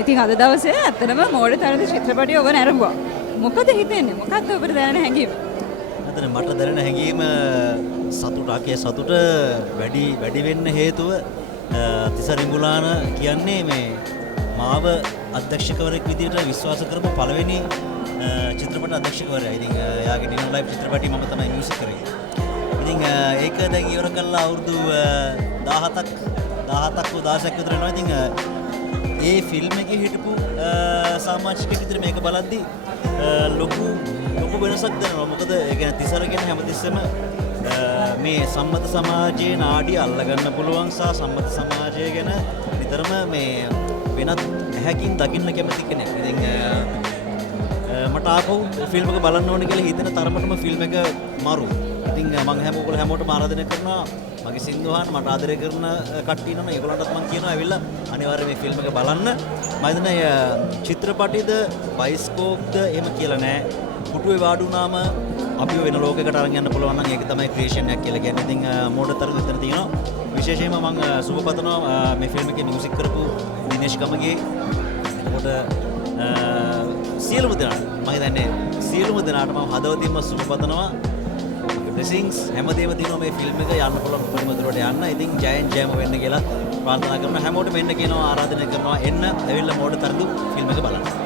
ඉතින් අද දවසේ ඇත්තටම මෝඩ තරද චිත්‍රපටිය ඔබ නැරඹුවා. මොකද හිතෙන්නේ? මොකක්ද ඔබට දැනෙන හැඟීම? අතන මට දැනෙන හැඟීම සතුටක්. ඒ සතුට වැඩි වෙන්න හේතුව තිසර ඉඹුලාන කියන්නේ මේ මාව අධ්‍යක්ෂකවරයෙක් විදිහට විශ්වාස කරපු පළවෙනි චිත්‍රපට අධ්‍යක්ෂකවරයා. ඉතින් එයාගේ ඩිනර් ලයිව් චිත්‍රපටය මම තමයි මියුසික් කරේ. ඉතින් ඒක දැන් ඉවර කළා අවුරුදු 17ක් 16ක් විතර වෙනවා. ඉතින් ඒ ෆිල්ම් එකේ හිටපු සමාජිකයෙක් විතර මේක බලද්දි ලොකු වෙනසක් දැනෙනවා. මොකද ඒ කියන්නේ තිසර කියන්නේ හැමතිස්සෙම මේ සම්මත සමාජයේ නාඩි අල්ලගන්න පුළුවන් සහ සම්මත සමාජය ගැන නිතරම මේ වෙනත් ඇහැකින් දකින්න කැමති කෙනෙක්. ඉතින් මට ආපහු ෆිල්ම් එක බලන්න ඕනේ කියලා හිතෙන තරමටම ෆිල්ම් එක මරු. ඉතින් මම හැමෝටම ආරාධනා කරනවා මගේ සින්දු අහන්න මට ආදරය කරන කට්ටිය ඉන්නවා. ඒගොල්ලන්ටත් මම කියනවා ඇවිල්ලා අනිවාර්යයෙන් මේ ෆිල්ම් එක බලන්න. මම හිතන්නේ චිත්‍රපටියද බයිස්කෝප්ද එහෙම කියලා නෑ. පුටුවේ වාඩි වුණාම අපිව වෙන ලෝකයකට අරන් යන්න පුළුවන් නම් ඒක තමයි ක්‍රියේෂන් එකක් කියලා කියන්නේ. ඉතින් මෝඩ තරග විතර තියෙනවා. විශේෂයෙන්ම මම සුබපතනවා මේ ෆිල්ම් එකේ මියුසික් කරපු දිනේෂ් කමගේ. එතකොට සියලුම දෙනාට මම හිතන්නේ සියලුම දෙනාට මම හදවතින්ම සුබපතනවා. බ්ලෙසිංස් හැමදේම තියෙනවා මේ ෆිල්ම් එක යන්න පුළුවන් උපරිම දුරට යන්න. ඉතින් ජයම වෙන්න කියලා ප්‍රාර්ථනා කරනවා. හැමෝටම එන්න කියනවා ආරාධනා කරනවා. එන්න ඇවිල්ලා මෝඩ තරග ෆිල්ම් එක බලන්න.